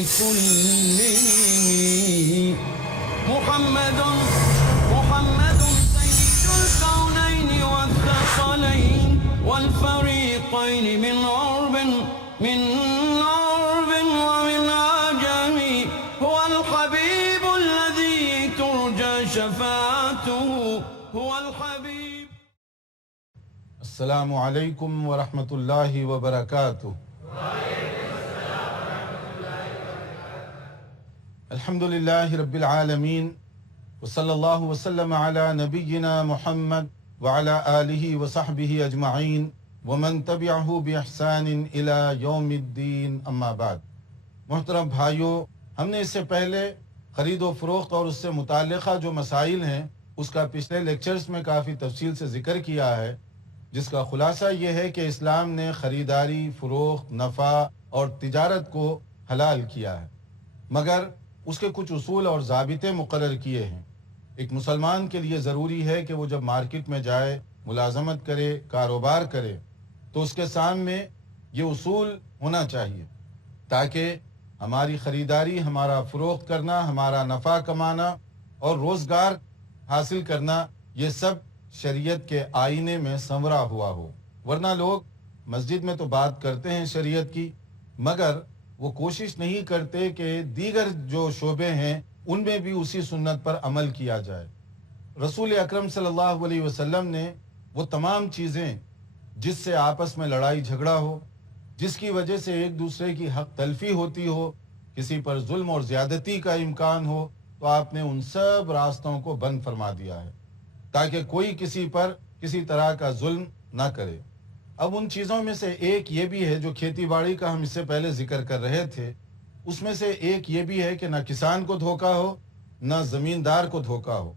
كله محمد سيد الكونين والثقلين والفريقين من عرب ومن عجم هو الحبيب الذي ترجى شفاعته هو الحبيب. السلام علیکم ورحمۃ اللہ وبرکاتہ. الحمد للہ رب العالمین وصلی اللہ وسلم علی نبینا محمد وعلی آلہ وصحبہ اجمعین ومن تبعہ باحسان الی یوم الدین، اما بعد. محترم بھائیو، ہم نے اس سے پہلے خرید و فروخت اور اس سے متعلقہ جو مسائل ہیں اس کا پچھلے لیکچرز میں کافی تفصیل سے ذکر کیا ہے، جس کا خلاصہ یہ ہے کہ اسلام نے خریداری، فروخت، نفع اور تجارت کو حلال کیا ہے، مگر اس کے کچھ اصول اور ضابطے مقرر کیے ہیں. ایک مسلمان کے لیے ضروری ہے کہ وہ جب مارکیٹ میں جائے، ملازمت کرے، کاروبار کرے، تو اس کے سامنے یہ اصول ہونا چاہیے تاکہ ہماری خریداری، ہمارا فروخت کرنا، ہمارا نفع کمانا اور روزگار حاصل کرنا یہ سب شریعت کے آئینے میں سنورا ہوا ہو. ورنہ لوگ مسجد میں تو بات کرتے ہیں شریعت کی، مگر وہ کوشش نہیں کرتے کہ دیگر جو شعبے ہیں ان میں بھی اسی سنت پر عمل کیا جائے. رسول اکرم صلی اللہ علیہ وسلم نے وہ تمام چیزیں جس سے آپس میں لڑائی جھگڑا ہو، جس کی وجہ سے ایک دوسرے کی حق تلفی ہوتی ہو، کسی پر ظلم اور زیادتی کا امکان ہو، تو آپ نے ان سب راستوں کو بند فرما دیا ہے تاکہ کوئی کسی پر کسی طرح کا ظلم نہ کرے. اب ان چیزوں میں سے ایک یہ بھی ہے جو کھیتی باڑی کا ہم اس سے پہلے ذکر کر رہے تھے، اس میں سے ایک یہ بھی ہے کہ نہ کسان کو دھوکہ ہو، نہ زمیندار کو دھوکہ ہو.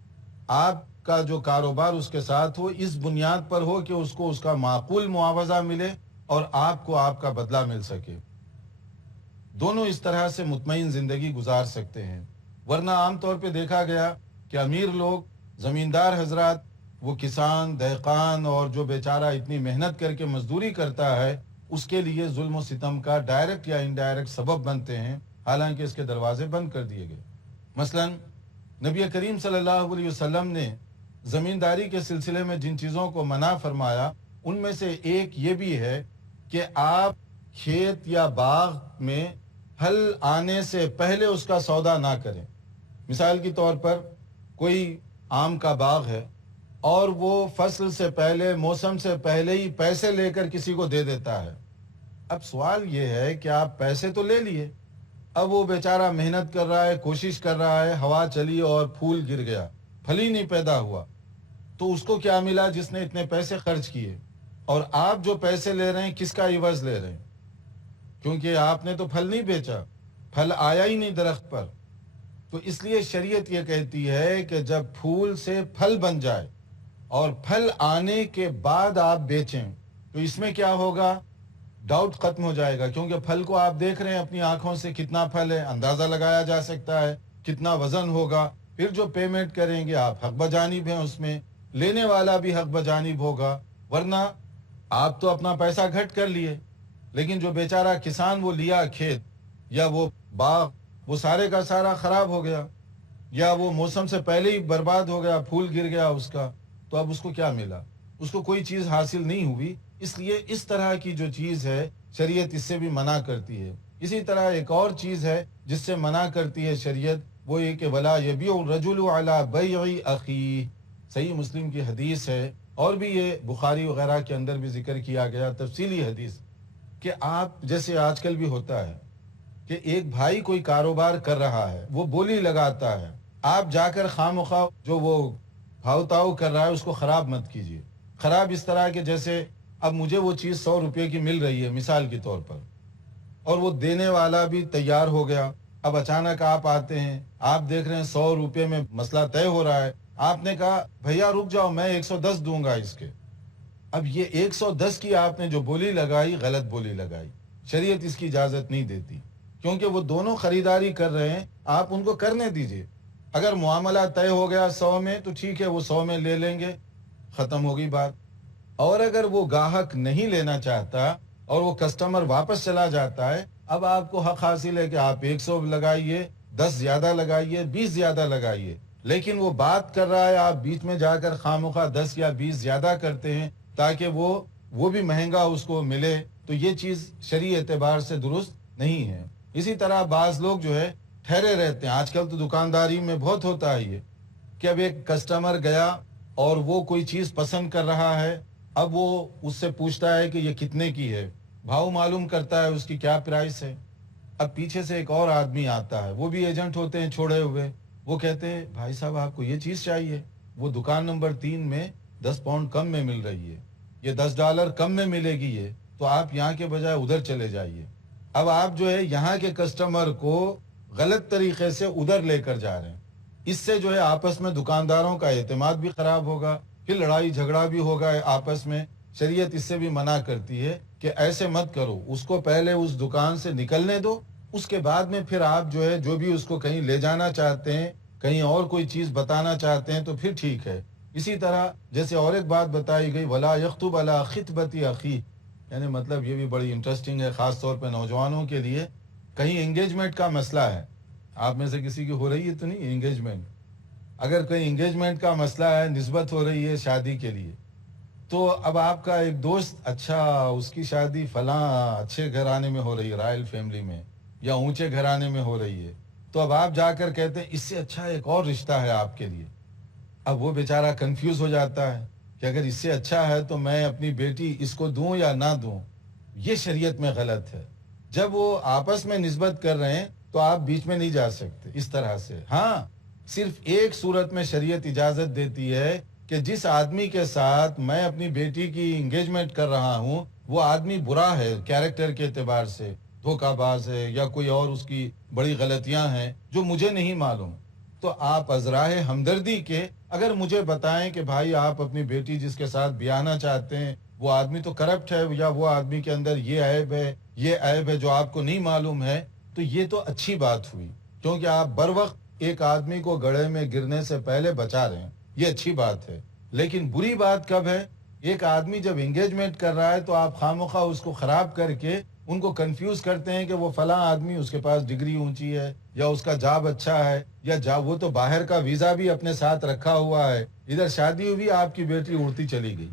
آپ کا جو کاروبار اس کے ساتھ ہو اس بنیاد پر ہو کہ اس کو اس کا معقول معاوضہ ملے اور آپ کو آپ کا بدلہ مل سکے. دونوں اس طرح سے مطمئن زندگی گزار سکتے ہیں. ورنہ عام طور پہ دیکھا گیا کہ امیر لوگ، زمیندار حضرات، وہ کسان، دہقان اور جو بیچارہ اتنی محنت کر کے مزدوری کرتا ہے اس کے لیے ظلم و ستم کا ڈائریکٹ یا انڈائریکٹ سبب بنتے ہیں، حالانکہ اس کے دروازے بند کر دیے گئے. مثلا نبی کریم صلی اللہ علیہ وسلم نے زمینداری کے سلسلے میں جن چیزوں کو منع فرمایا ان میں سے ایک یہ بھی ہے کہ آپ کھیت یا باغ میں پھل آنے سے پہلے اس کا سودا نہ کریں. مثال کے طور پر کوئی آم کا باغ ہے اور وہ فصل سے پہلے، موسم سے پہلے ہی پیسے لے کر کسی کو دے دیتا ہے. اب سوال یہ ہے کہ آپ پیسے تو لے لیے، اب وہ بیچارہ محنت کر رہا ہے، کوشش کر رہا ہے، ہوا چلی اور پھول گر گیا، پھل ہی نہیں پیدا ہوا، تو اس کو کیا ملا جس نے اتنے پیسے خرچ کیے؟ اور آپ جو پیسے لے رہے ہیں کس کا عوض لے رہے ہیں؟ کیونکہ آپ نے تو پھل نہیں بیچا، پھل آیا ہی نہیں درخت پر. تو اس لیے شریعت یہ کہتی ہے کہ جب پھول سے پھل بن جائے اور پھل آنے کے بعد آپ بیچیں تو اس میں کیا ہوگا؟ ڈاؤٹ ختم ہو جائے گا، کیونکہ پھل کو آپ دیکھ رہے ہیں اپنی آنکھوں سے، کتنا پھل ہے اندازہ لگایا جا سکتا ہے، کتنا وزن ہوگا. پھر جو پیمنٹ کریں گے آپ حق بجانب ہیں، اس میں لینے والا بھی حق بجانب ہوگا. ورنہ آپ تو اپنا پیسہ گھٹ کر لیے، لیکن جو بیچارہ کسان وہ لیا کھیت یا وہ باغ، وہ سارے کا سارا خراب ہو گیا، یا وہ موسم سے پہلے ہی برباد ہو گیا، پھول گر گیا اس کا، تو اب اس کو کیا ملا؟ اس کو کوئی چیز حاصل نہیں ہوئی. اس لیے اس طرح کی جو چیز ہے شریعت اس سے بھی منع کرتی ہے. اسی طرح ایک اور چیز ہے جس سے منع کرتی ہے شریعت، وہ یہ کہ وَلَا يَبِيعُ الرَّجُلُ عَلَى بَيْعِ أَخِيهِ. صحیح مسلم کی حدیث ہے، اور بھی یہ بخاری وغیرہ کے اندر بھی ذکر کیا گیا تفصیلی حدیث، کہ آپ جیسے آج کل بھی ہوتا ہے کہ ایک بھائی کوئی کاروبار کر رہا ہے، وہ بولی لگاتا ہے، آپ جا کر خواہ مخواہ جو وہ بھاؤ تاؤ کر رہا ہے اس کو خراب مت کیجیے. خراب اس طرح کہ جیسے اب مجھے وہ چیز 100 روپے کی مل رہی ہے مثال کے طور پر، اور وہ دینے والا بھی تیار ہو گیا. اب اچانک آپ آتے ہیں، آپ دیکھ رہے ہیں 100 روپے میں مسئلہ طے ہو رہا ہے، آپ نے کہا بھیا رک جاؤ میں 110 دوں گا اس کے. اب یہ 110 کی آپ نے جو بولی لگائی غلط بولی لگائی، شریعت اس کی اجازت نہیں دیتی، کیونکہ وہ دونوں خریداری کر رہے ہیں، آپ ان کو کرنے دیجئے. اگر معاملہ طے ہو گیا 100 میں تو ٹھیک ہے، وہ 100 میں لے لیں گے، ختم ہوگی بات. اور اگر وہ گاہک نہیں لینا چاہتا اور وہ کسٹمر واپس چلا جاتا ہے اب آپ کو حق حاصل ہے کہ آپ 100 لگائیے، 10 زیادہ لگائیے، 20 زیادہ لگائیے، لیکن وہ بات کر رہا ہے، آپ بیچ میں جا کر خواہ 10 یا 20 زیادہ کرتے ہیں تاکہ وہ بھی مہنگا اس کو ملے، تو یہ چیز شرعی اعتبار سے درست نہیں ہے۔ اسی طرح بعض لوگ جو ہے ٹھہرے رہتے ہیں، آج کل تو دکانداری میں بہت ہوتا ہے یہ کہ اب ایک کسٹمر گیا اور وہ کوئی چیز پسند کر رہا ہے، اب وہ اس سے پوچھتا ہے کہ یہ کتنے کی ہے، بھاؤ معلوم کرتا ہے اس کی کیا پرائس ہے۔ اب پیچھے سے ایک اور آدمی آتا ہے، وہ بھی ایجنٹ ہوتے ہیں چھوڑے ہوئے، وہ کہتے ہیں بھائی صاحب آپ کو یہ چیز چاہیے، وہ دکان نمبر 3 میں 10 پاؤنڈ کم میں مل رہی ہے، یہ $10 کم میں ملے گی، یہ تو آپ یہاں کے بجائے ادھر چلے جائیے۔ اب آپ جو ہے یہاں کے کسٹمر کو غلط طریقے سے ادھر لے کر جا رہے ہیں، اس سے جو ہے آپس میں دکانداروں کا اعتماد بھی خراب ہوگا، پھر لڑائی جھگڑا بھی ہوگا آپس میں۔ شریعت اس سے بھی منع کرتی ہے کہ ایسے مت کرو، اس کو پہلے اس دکان سے نکلنے دو، اس کے بعد میں پھر آپ جو ہے جو بھی اس کو کہیں لے جانا چاہتے ہیں، کہیں اور کوئی چیز بتانا چاہتے ہیں تو پھر ٹھیک ہے۔ اسی طرح جیسے اور ایک بات بتائی گئی وَلَا يَخْطُبْ عَلَىٰ خِطْبَةِ أَخِيهِ، یعنی مطلب یہ بھی بڑی انٹرسٹنگ ہے، خاص طور پہ نوجوانوں کے لیے۔ کہیں انگیجمنٹ کا مسئلہ ہے، آپ میں سے کسی کی ہو رہی ہے تو نہیں انگیجمنٹ، اگر کہیں انگیجمنٹ کا مسئلہ ہے، نسبت ہو رہی ہے شادی کے لیے، تو اب آپ کا ایک دوست، اچھا اس کی شادی فلاں اچھے گھرانے میں ہو رہی ہے، رائل فیملی میں یا اونچے گھرانے میں ہو رہی ہے، تو اب آپ جا کر کہتے ہیں اس سے اچھا ایک اور رشتہ ہے آپ کے لیے۔ اب وہ بیچارہ کنفیوز ہو جاتا ہے کہ اگر اس سے اچھا ہے تو میں اپنی بیٹی اس کو دوں یا نہ دوں۔ یہ شریعت میں غلط ہے۔ جب وہ آپس میں نسبت کر رہے ہیں تو آپ بیچ میں نہیں جا سکتے اس طرح سے۔ ہاں، صرف ایک صورت میں شریعت اجازت دیتی ہے کہ جس آدمی کے ساتھ میں اپنی بیٹی کی انگیجمنٹ کر رہا ہوں وہ آدمی برا ہے کیریکٹر کے اعتبار سے، دھوکہ باز ہے یا کوئی اور اس کی بڑی غلطیاں ہیں جو مجھے نہیں معلوم، تو آپ از راہ ہمدردی کے اگر مجھے بتائیں کہ بھائی آپ اپنی بیٹی جس کے ساتھ بیاہنا چاہتے ہیں وہ آدمی تو کرپٹ ہے، یا وہ آدمی کے اندر یہ عیب ہے یہ عیب ہے جو آپ کو نہیں معلوم ہے، تو یہ تو اچھی بات ہوئی، کیونکہ آپ بر وقت ایک آدمی کو گڑھے میں گرنے سے پہلے بچا رہے ہیں، یہ اچھی بات ہے۔ لیکن بری بات کب ہے؟ ایک آدمی جب انگیجمنٹ کر رہا ہے تو آپ خواہ اس کو خراب کر کے ان کو کنفیوز کرتے ہیں کہ وہ فلاں آدمی اس کے پاس ڈگری اونچی ہے یا اس کا جاب اچھا ہے یا وہ تو باہر کا ویزا بھی اپنے ساتھ رکھا ہوا ہے، ادھر شادی ہوئی آپ کی بیٹی اڑتی چلی گئی،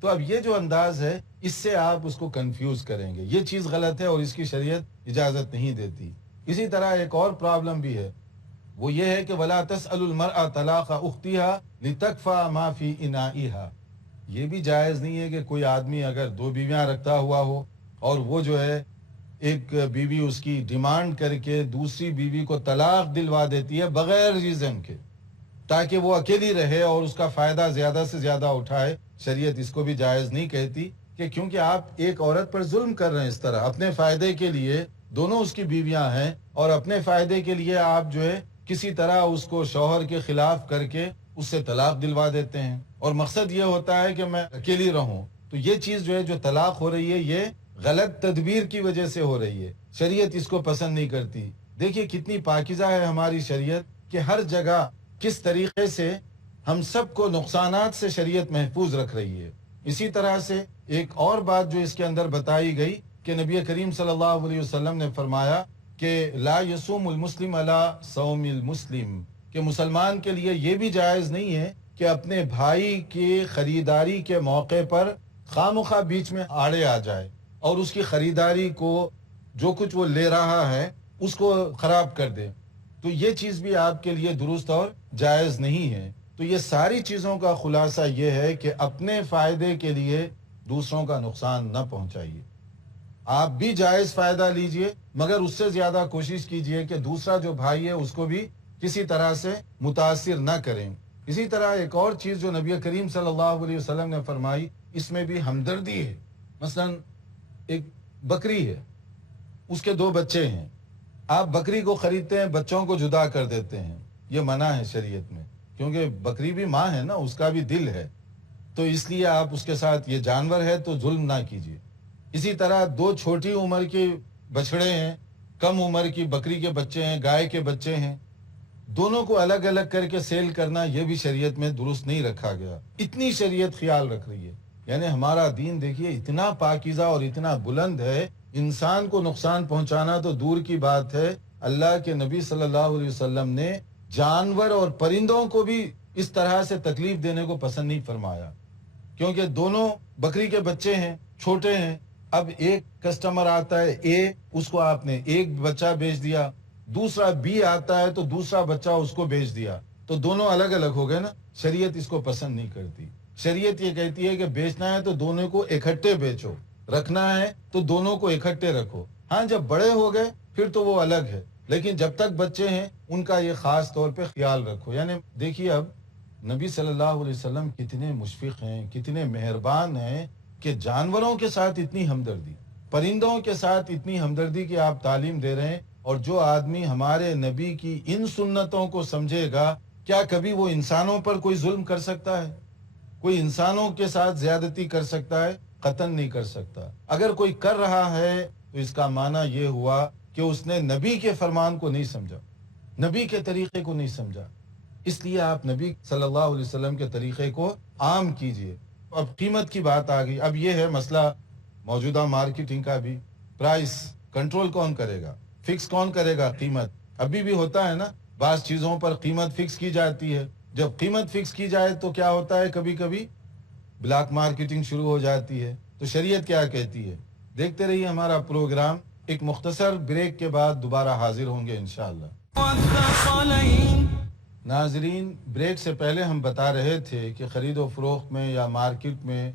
تو اب یہ جو انداز ہے اس سے آپ اس کو کنفیوز کریں گے، یہ چیز غلط ہے اور اس کی شریعت اجازت نہیں دیتی۔ اسی طرح ایک اور پرابلم بھی ہے، وہ یہ ہے کہ وَلَا تَسْأَلُ الْمَرْأَ طَلَاقَ أُخْتِهَا لِتَكْفَى مَا فِي إِنَائِهَا، یہ بھی جائز نہیں ہے کہ کوئی آدمی اگر 2 بیویاں رکھتا ہوا ہو اور وہ جو ہے ایک بیوی اس کی ڈیمانڈ کر کے دوسری بیوی کو طلاق دلوا دیتی ہے بغیر ریزن کے، تاکہ وہ اکیلی رہے اور اس کا فائدہ زیادہ سے زیادہ اٹھائے۔ شریعت اس کو بھی جائز نہیں کہتی کہ کیونکہ آپ ایک عورت پر ظلم کر رہے ہیں اس طرح، اپنے فائدے کے لیے، دونوں اس کی بیویاں ہیں اور اپنے فائدے کے لیے آپ جو ہے کسی طرح اس کو شوہر کے خلاف کر کے اس سے طلاق دلوا دیتے ہیں، اور مقصد یہ ہوتا ہے کہ میں اکیلی رہوں، تو یہ چیز جو ہے جو طلاق ہو رہی ہے یہ غلط تدبیر کی وجہ سے ہو رہی ہے، شریعت اس کو پسند نہیں کرتی۔ دیکھیے کتنی پاکیزہ ہے ہماری شریعت کہ ہر جگہ کس طریقے سے ہم سب کو نقصانات سے شریعت محفوظ رکھ رہی ہے۔ اسی طرح سے ایک اور بات جو اس کے اندر بتائی گئی کہ نبی کریم صلی اللہ علیہ وسلم نے فرمایا کہ لا یصوم المسلم علی صوم المسلم، کہ مسلمان کے لیے یہ بھی جائز نہیں ہے کہ اپنے بھائی کی خریداری کے موقع پر خواہ بیچ میں آڑے آ جائے اور اس کی خریداری کو جو کچھ وہ لے رہا ہے اس کو خراب کر دے، تو یہ چیز بھی آپ کے لیے درست اور جائز نہیں ہے۔ تو یہ ساری چیزوں کا خلاصہ یہ ہے کہ اپنے فائدے کے لیے دوسروں کا نقصان نہ پہنچائیے، آپ بھی جائز فائدہ لیجئے مگر اس سے زیادہ کوشش کیجئے کہ دوسرا جو بھائی ہے اس کو بھی کسی طرح سے متاثر نہ کریں۔ اسی طرح ایک اور چیز جو نبی کریم صلی اللہ علیہ وسلم نے فرمائی، اس میں بھی ہمدردی ہے۔ مثلا ایک بکری ہے، اس کے 2 بچے ہیں، آپ بکری کو خریدتے ہیں، بچوں کو جدا کر دیتے ہیں، یہ منع ہے شریعت میں، کیونکہ بکری بھی ماں ہے نا، اس کا بھی دل ہے، تو اس لیے آپ اس کے ساتھ، یہ جانور ہے تو ظلم نہ کیجیے۔ اسی طرح 2 چھوٹی عمر کے بچڑے ہیں، کم عمر کی بکری کے بچے ہیں، گائے کے بچے ہیں، دونوں کو الگ الگ کر کے سیل کرنا یہ بھی شریعت میں درست نہیں رکھا گیا۔ اتنی شریعت خیال رکھ رہی ہے، یعنی ہمارا دین دیکھیے اتنا پاکیزہ اور اتنا بلند ہے انسان کو نقصان پہنچانا تو دور کی بات ہے، اللہ کے نبی صلی اللہ علیہ وسلم نے جانور اور پرندوں کو بھی اس طرح سے تکلیف دینے کو پسند نہیں فرمایا، کیونکہ دونوں بکری کے بچے ہیں، چھوٹے ہیں. اب ایک کسٹمر آتا ہے اے، اس کو آپ نے ایک بچہ بیچ دیا، دوسرا بی آتا ہے تو دوسرا بچہ اس کو بیچ دیا، تو دونوں الگ الگ ہو گئے نا. شریعت اس کو پسند نہیں کرتی. شریعت یہ کہتی ہے کہ بیچنا ہے تو دونوں کو اکٹھے بیچو، رکھنا ہے تو دونوں کو اکٹھے رکھو. ہاں جب بڑے ہو گئے پھر تو وہ الگ ہے، لیکن جب تک بچے ہیں ان کا یہ خاص طور پہ خیال رکھو. یعنی دیکھیے اب نبی صلی اللہ علیہ وسلم کتنے مشفق ہیں، کتنے مہربان ہیں کہ جانوروں کے ساتھ اتنی ہمدردی، پرندوں کے ساتھ اتنی ہمدردی کی آپ تعلیم دے رہے ہیں. اور جو آدمی ہمارے نبی کی ان سنتوں کو سمجھے گا، کیا کبھی وہ انسانوں پر کوئی ظلم کر سکتا ہے؟ کوئی انسانوں کے ساتھ زیادتی کر سکتا ہے؟ قطعاً نہیں کر سکتا. اگر کوئی کر رہا ہے تو اس کا معنی یہ ہوا کہ اس نے نبی کے فرمان کو نہیں سمجھا، نبی کے طریقے کو نہیں سمجھا. اس لیے آپ نبی صلی اللہ علیہ وسلم کے طریقے کو عام کیجئے. اب قیمت کی بات آ گئی. اب یہ ہے مسئلہ موجودہ مارکیٹنگ کا بھی. پرائس کنٹرول کون کرے گا؟ فکس کون کرے گا قیمت؟ ابھی بھی ہوتا ہے نا، بعض چیزوں پر قیمت فکس کی جاتی ہے. جب قیمت فکس کی جائے تو کیا ہوتا ہے، کبھی کبھی بلیک مارکیٹنگ شروع ہو جاتی ہے. تو شریعت کیا کہتی ہے؟ دیکھتے رہیے ہمارا پروگرام. ایک مختصر بریک کے بعد دوبارہ حاضر ہوں گے انشاءاللہ. والثقلين. ناظرین، بریک سے پہلے ہم بتا رہے تھے کہ خرید و فروخت میں یا مارکیٹ میں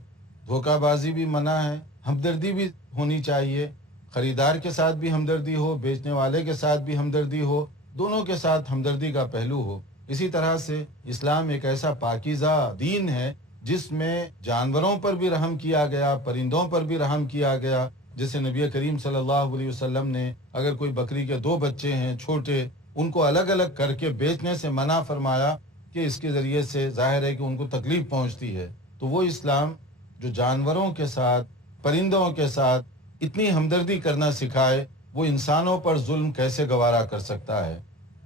دھوکہ بازی بھی منع ہے، ہمدردی بھی ہونی چاہیے. خریدار کے ساتھ بھی ہمدردی ہو، بیچنے والے کے ساتھ بھی ہمدردی ہو، دونوں کے ساتھ ہمدردی کا پہلو ہو. اسی طرح سے اسلام ایک ایسا پاکیزہ دین ہے جس میں جانوروں پر بھی رحم کیا گیا، پرندوں پر بھی رحم کیا گیا. جیسے نبی کریم صلی اللہ علیہ وسلم نے اگر کوئی بکری کے 2 بچے ہیں چھوٹے، ان کو الگ الگ کر کے بیچنے سے منع فرمایا کہ اس کے ذریعے سے ظاہر ہے کہ ان کو تکلیف پہنچتی ہے. تو وہ اسلام جو جانوروں کے ساتھ، پرندوں کے ساتھ اتنی ہمدردی کرنا سکھائے، وہ انسانوں پر ظلم کیسے گوارا کر سکتا ہے.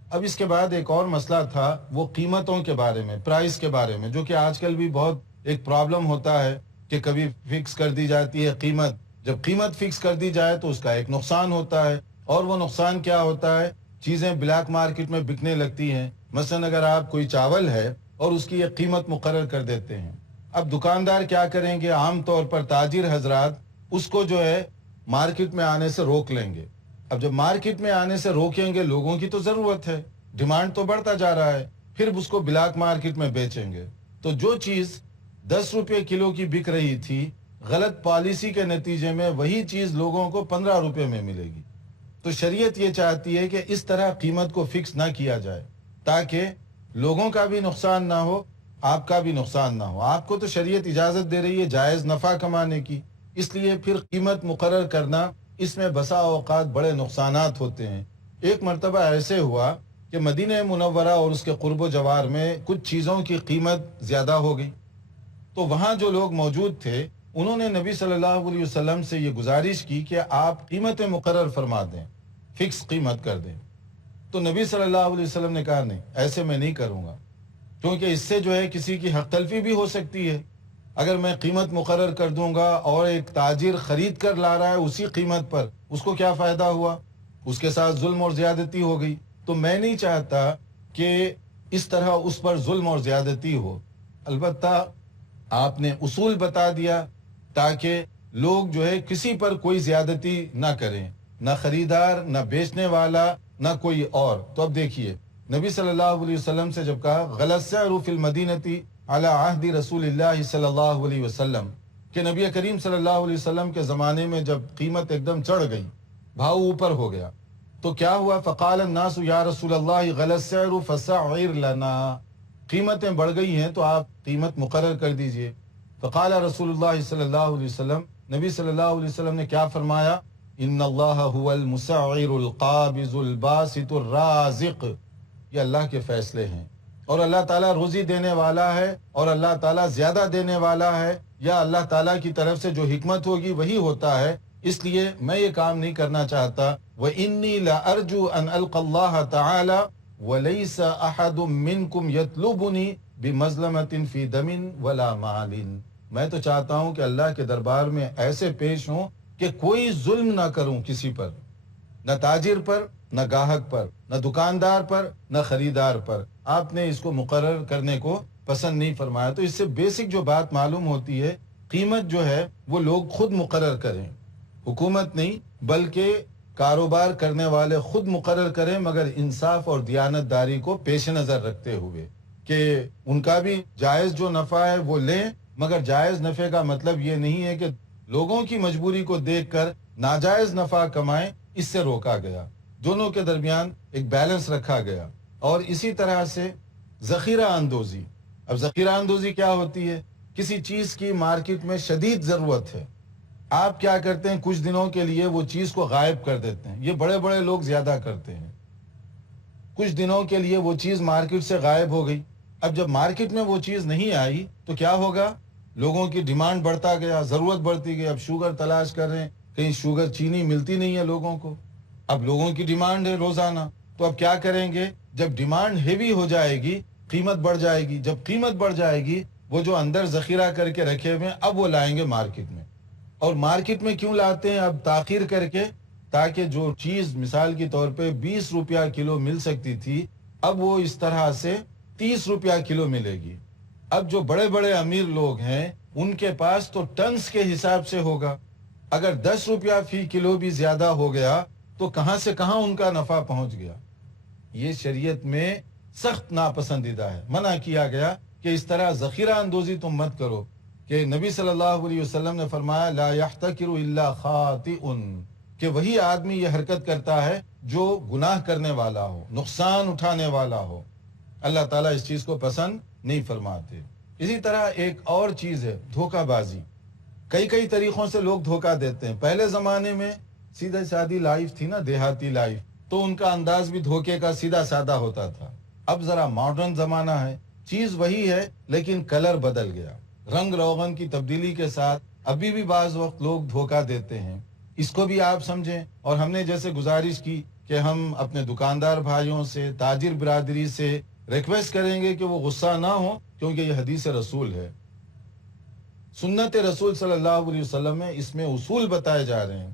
اب اس کے بعد ایک اور مسئلہ تھا، وہ قیمتوں کے بارے میں، پرائس کے بارے میں، جو کہ آج کل بھی بہت ایک پرابلم ہوتا ہے کہ کبھی فکس کر دی جاتی ہے قیمت. جب قیمت فکس کر دی جائے تو اس کا ایک نقصان ہوتا ہے. اور وہ نقصان کیا ہوتا ہے؟ چیزیں بلیک مارکیٹ میں بکنے لگتی ہیں. مثلا اگر آپ کوئی چاول ہے اور اس کی ایک قیمت مقرر کر دیتے ہیں، اب دکاندار کیا کریں گے؟ عام طور پر تاجر حضرات اس کو جو ہے مارکیٹ میں آنے سے روک لیں گے. اب جب مارکیٹ میں آنے سے روکیں گے، لوگوں کی تو ضرورت ہے، ڈیمانڈ تو بڑھتا جا رہا ہے، پھر اس کو بلیک مارکیٹ میں بیچیں گے. تو جو چیز 10 روپے کلو کی بک رہی تھی، غلط پالیسی کے نتیجے میں وہی چیز لوگوں کو 15 روپے میں ملے گی. تو شریعت یہ چاہتی ہے کہ اس طرح قیمت کو فکس نہ کیا جائے تاکہ لوگوں کا بھی نقصان نہ ہو، آپ کا بھی نقصان نہ ہو. آپ کو تو شریعت اجازت دے رہی ہے جائز نفع کمانے کی، اس لیے پھر قیمت مقرر کرنا، اس میں بسا اوقات بڑے نقصانات ہوتے ہیں. ایک مرتبہ ایسے ہوا کہ مدینہ منورہ اور اس کے قرب و جوار میں کچھ چیزوں کی قیمت زیادہ ہو گئی. تو وہاں جو لوگ موجود تھے انہوں نے نبی صلی اللہ علیہ وسلم سے یہ گزارش کی کہ آپ قیمتیں مقرر فرما دیں، فکس قیمت کر دیں. تو نبی صلی اللہ علیہ وسلم نے کہا نہیں، ایسے میں نہیں کروں گا، کیونکہ اس سے جو ہے کسی کی حق تلفی بھی ہو سکتی ہے. اگر میں قیمت مقرر کر دوں گا اور ایک تاجر خرید کر لا رہا ہے اسی قیمت پر، اس کو کیا فائدہ ہوا؟ اس کے ساتھ ظلم اور زیادتی ہو گئی. تو میں نہیں چاہتا کہ اس طرح اس پر ظلم اور زیادتی ہو. البتہ آپ نے اصول بتا دیا تاکہ لوگ جو ہے کسی پر کوئی زیادتی نہ کریں، نہ خریدار، نہ بیچنے والا، نہ کوئی اور. تو اب دیکھیے نبی صلی اللہ علیہ وسلم سے جب کہا غلط سعر فی المدینتی علی عہد رسول اللہ صلی اللہ علیہ وسلم، کہ نبی کریم صلی اللہ علیہ وسلم کے زمانے میں جب قیمت ایک دم چڑھ گئی، بھاؤ اوپر ہو گیا، تو کیا ہوا؟ فقال الناس یا رسول اللہ غلط سعر فسعر لنا، قیمتیں بڑھ گئی ہیں تو آپ قیمت مقرر کر دیجئے. فقال رسول اللہ صلی اللہ علیہ وسلم، نبی صلی اللہ علیہ وسلم نے کیا فرمایا؟ ان اللہ هو المسعر القابض الباسط الرازق. یہ اللہ کے فیصلے ہیں، اور اللہ تعالیٰ روزی دینے والا ہے، اور اللہ تعالیٰ زیادہ دینے والا ہے، یا اللہ تعالیٰ کی طرف سے جو حکمت ہوگی وہی ہوتا ہے. اس لیے میں یہ کام نہیں کرنا چاہتا. وَإِنِّي لَأَرْجُو أَنْ أَلْقَ اللَّهَ تَعَالَى وَلَيْسَ أَحَدٌ مِّنْكُمْ يَطْلُبُنِي بِمَظْلَمَةٍ فِي دَمٍ وَلَا مَالٍ. میں تو چاہتا ہوں کہ اللہ کے دربار میں ایسے پیش ہوں کہ کوئی ظلم نہ کروں کسی پر، نہ تاجر پر، نہ گاہک پر، نہ دکاندار پر، نہ خریدار پر. آپ نے اس کو مقرر کرنے کو پسند نہیں فرمایا. تو اس سے بیسک جو بات معلوم ہوتی ہے، قیمت جو ہے وہ لوگ خود مقرر کریں، حکومت نہیں بلکہ کاروبار کرنے والے خود مقرر کریں، مگر انصاف اور دیانت داری کو پیش نظر رکھتے ہوئے کہ ان کا بھی جائز جو نفع ہے وہ لیں، مگر جائز نفع کا مطلب یہ نہیں ہے کہ لوگوں کی مجبوری کو دیکھ کر ناجائز نفع کمائیں. اس سے روکا گیا، دونوں کے درمیان ایک بیلنس رکھا گیا. اور اسی طرح سے ذخیرہ اندوزی. اب ذخیرہ اندوزی کیا ہوتی ہے؟ کسی چیز کی مارکیٹ میں شدید ضرورت ہے، آپ کیا کرتے ہیں، کچھ دنوں کے لیے وہ چیز کو غائب کر دیتے ہیں. یہ بڑے بڑے لوگ زیادہ کرتے ہیں. کچھ دنوں کے لیے وہ چیز مارکیٹ سے غائب ہو گئی. اب جب مارکیٹ میں وہ چیز نہیں آئی تو کیا ہوگا؟ لوگوں کی ڈیمانڈ بڑھتا گیا، ضرورت بڑھتی گئی. اب شوگر تلاش کر رہے ہیں، کہیں شوگر چینی ملتی نہیں ہے لوگوں کو. اب لوگوں کی ڈیمانڈ ہے روزانہ، تو اب کیا کریں گے؟ جب ڈیمانڈ ہیوی ہو جائے گی قیمت بڑھ جائے گی. جب قیمت بڑھ جائے گی وہ جو اندر ذخیرہ کر کے رکھے ہوئے اب وہ لائیں گے مارکیٹ میں. اور مارکیٹ میں کیوں لاتے ہیں؟ اب تاخیر کر کے، تاکہ جو چیز مثال کی طور پہ 20 روپیہ کلو مل سکتی تھی اب وہ اس طرح سے 30 روپیہ کلو ملے گی. اب جو بڑے بڑے امیر لوگ ہیں ان کے پاس تو ٹنز کے حساب سے ہوگا. اگر 10 روپیہ فی کلو بھی زیادہ ہو گیا تو کہاں سے کہاں ان کا نفع پہنچ گیا. یہ شریعت میں سخت ناپسندیدہ ہے، منع کیا گیا کہ اس طرح ذخیرہ اندوزی تم مت کرو. کہ نبی صلی اللہ علیہ وسلم نے فرمایا لا یحتکر الا خاطئ، کہ وہی آدمی یہ حرکت کرتا ہے جو گناہ کرنے والا ہو، نقصان اٹھانے والا ہو. اللہ تعالیٰ اس چیز کو پسند نہیں فرماتے. اسی طرح ایک اور چیز ہے دھوکہ بازی. کئی طریقوں سے لوگ دھوکہ دیتے ہیں. پہلے زمانے میں سیدھا سادی لائف تھی نا، دیہاتی لائف، تو ان کا انداز بھی دھوکے کا سیدھا سادہ ہوتا تھا. اب ذرا ماڈرن زمانہ ہے، چیز وہی ہے لیکن کلر بدل گیا، رنگ روغن کی تبدیلی کے ساتھ ابھی بھی بعض وقت لوگ دھوکہ دیتے ہیں. اس کو بھی آپ سمجھیں. اور ہم نے جیسے گزارش کی کہ ہم اپنے دکاندار بھائیوں سے، تاجر برادری سے ریکویسٹ کریں گے کہ وہ غصہ نہ ہو، کیونکہ یہ حدیث رسول ہے، سنت رسول صلی اللہ علیہ وسلم میں اس میں اصول بتائے جا رہے ہیں،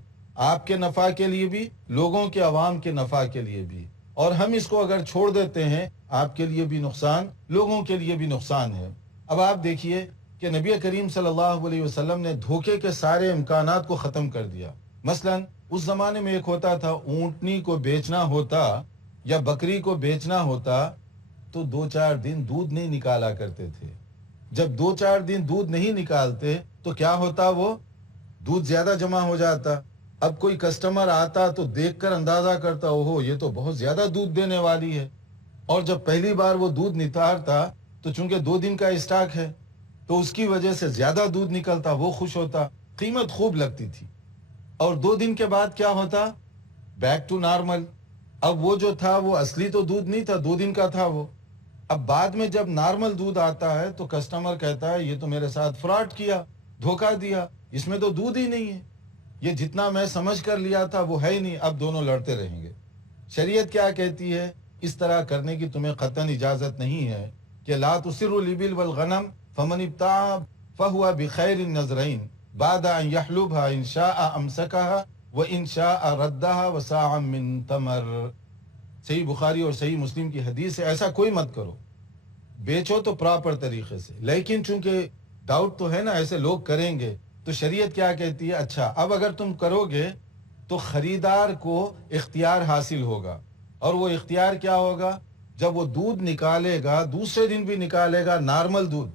آپ کے نفع کے لیے بھی، لوگوں کے عوام کے نفع کے لیے بھی. اور ہم اس کو اگر چھوڑ دیتے ہیں آپ کے لیے بھی نقصان، لوگوں کے لیے بھی نقصان ہے. اب آپ دیکھیے کہ نبی کریم صلی اللہ علیہ وسلم نے دھوکے کے سارے امکانات کو ختم کر دیا. مثلا اس زمانے میں ایک ہوتا تھا، اونٹنی کو بیچنا ہوتا یا بکری کو بیچنا ہوتا تو 2-4 دن دودھ نہیں نکالا کرتے تھے. جب 2-4 دن دودھ نہیں نکالتے تو کیا ہوتا؟ وہ دودھ زیادہ جمع ہو جاتا. اب کوئی کسٹمر آتا تو دیکھ کر اندازہ کرتا اوہو یہ تو بہت زیادہ دودھ دینے والی ہے. اور جب پہلی بار وہ دودھ نکالتا تو چونکہ 2 دن کا اسٹاک ہے تو اس کی وجہ سے زیادہ دودھ نکلتا، وہ خوش ہوتا، قیمت خوب لگتی تھی. اور 2 دن کے بعد کیا ہوتا؟ Back to normal. اب وہ جو تھا وہ اصلی تو دودھ نہیں تھا، 2 دن کا تھا وہ. اب بعد میں جب نارمل دودھ آتا ہے تو کسٹمر کہتا ہے یہ تو میرے ساتھ فراڈ کیا، دھوکہ دیا، اس میں تو دودھ ہی نہیں ہے، یہ جتنا میں سمجھ کر لیا تھا وہ ہے ہی نہیں. اب دونوں لڑتے رہیں گے. شریعت کیا کہتی ہے؟ اس طرح کرنے کی تمہیں قطعاً اجازت نہیں ہے کہ لا تسروا الابل والغنم فمن ابتاع فهو بخير النظرين بعد ان يحلبها ان شاء امسكها وان شاء ردها وساعا من تمر. صحیح بخاری اور صحیح مسلم کی حدیث ہے. ایسا کوئی مت کرو، بیچو تو پراپر طریقے سے. لیکن چونکہ ڈاؤٹ تو ہے نا، ایسے لوگ کریں گے، تو شریعت کیا کہتی ہے؟ اچھا اب اگر تم کرو گے تو خریدار کو اختیار حاصل ہوگا. اور وہ اختیار کیا ہوگا؟ جب وہ دودھ نکالے گا، دوسرے دن بھی نکالے گا نارمل دودھ،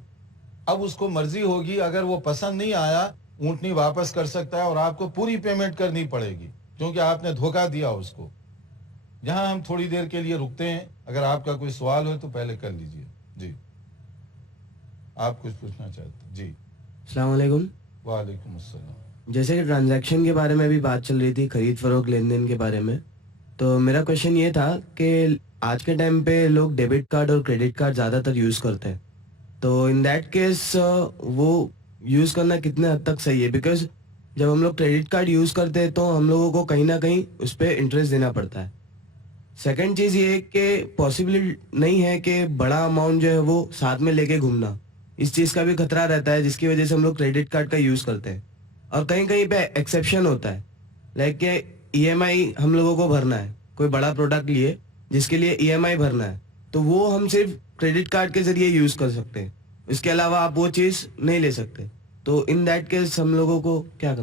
اب اس کو مرضی ہوگی، اگر وہ پسند نہیں آیا اونٹنی واپس کر سکتا ہے اور آپ کو پوری پیمنٹ کرنی پڑے گی کیونکہ آپ نے دھوکہ دیا اس کو. یہاں ہم تھوڑی دیر کے لیے رکتے ہیں، اگر آپ کا کوئی سوال ہو تو پہلے کر لیجئے. جی آپ کچھ پوچھنا چاہتے ہیں؟ جی السلام علیکم. وعلیکم السلام. جیسے کہ ٹرانزیکشن کے بارے میں بھی بات چل رہی تھی، خرید فروخت لین دین کے بارے میں، تو میرا کوشچن یہ تھا کہ آج کے ٹائم پہ لوگ ڈیبٹ کارڈ اور کریڈٹ کارڈ زیادہ تر یوز کرتے ہیں، تو ان دیٹ کیس وہ یوز کرنا کتنے حد تک صحیح ہے؟ بیکاز جب ہم لوگ کریڈٹ کارڈ یوز کرتے ہیں تو ہم لوگوں کو کہیں نہ کہیں اس پہ انٹرسٹ دینا پڑتا ہے. سیکنڈ چیز یہ ہے کہ پاسبل نہیں ہے کہ بڑا اماؤنٹ جو ہے وہ ساتھ میں لے کے گھومنا، اس چیز کا بھی خطرہ رہتا ہے جس کی وجہ سے ہم لوگ کریڈٹ کارڈ کا یوز کرتے ہیں. اور کہیں کہیں پہ ایکسیپشن ہوتا ہے، لائک کہ ای ایم آئی ہم لوگوں کو بھرنا ہے، کوئی بڑا پروڈکٹ لیے جس کے لیے ای ایم آئی بھرنا ہے تو وہ ہم صرف کریڈٹ کارڈ کے ذریعے یوز کر سکتے ہیں، اس کے علاوہ آپ وہ چیز نہیں لے سکتے. تو ان دیٹ کیس ہم لوگوں کو کیا کرنا؟